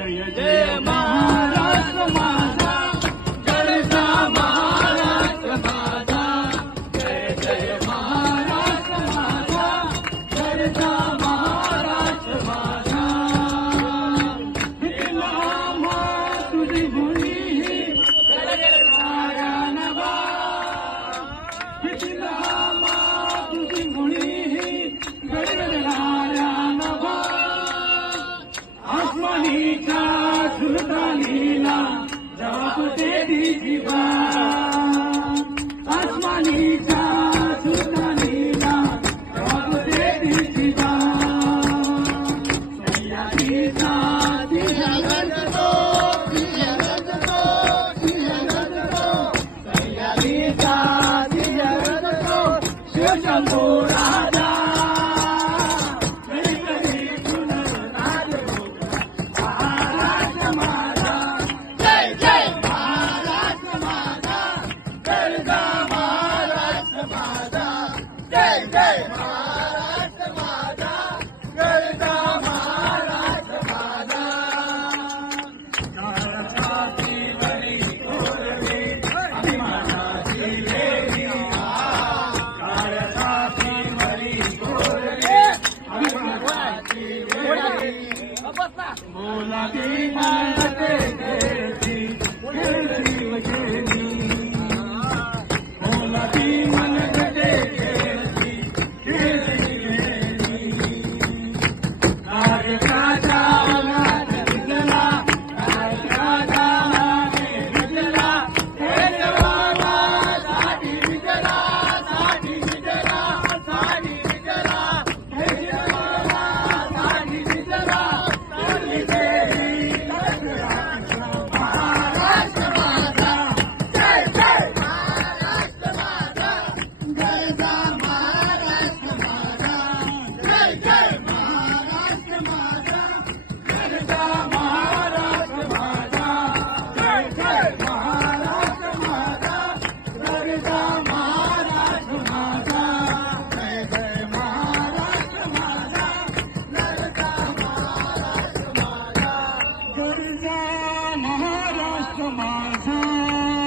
जय जय महाराष्ट्र माझा, गरजा महाराष्ट्र माझा, जय जय महाराष्ट्र माझा, गरजा महाराष्ट्र माझा. हिला तुझी भूमी गरजणाऱ्या नभा, हिला तुझी भूमी गरजणाऱ्या नभा. आसमानीच्या सुलतानीला जबाब देती जीवा, आसमानीच्या सुलतानीला जबाब देती जीवा. सह्याद्रीचा तिच्या गरजतो, तिच्या गरजतो, तिच्या गरजतो, सह्याद्रीचा तिच्या गरजतो, शिवशंभो राजा. जय जय महाराष्ट्र माझा, गरजा महाराष्ट्र माझा. काळाची बळी गोरवी अभिमानाची लेणी, काळाची बळी गोरवी अभिमानाची लेणी. बोला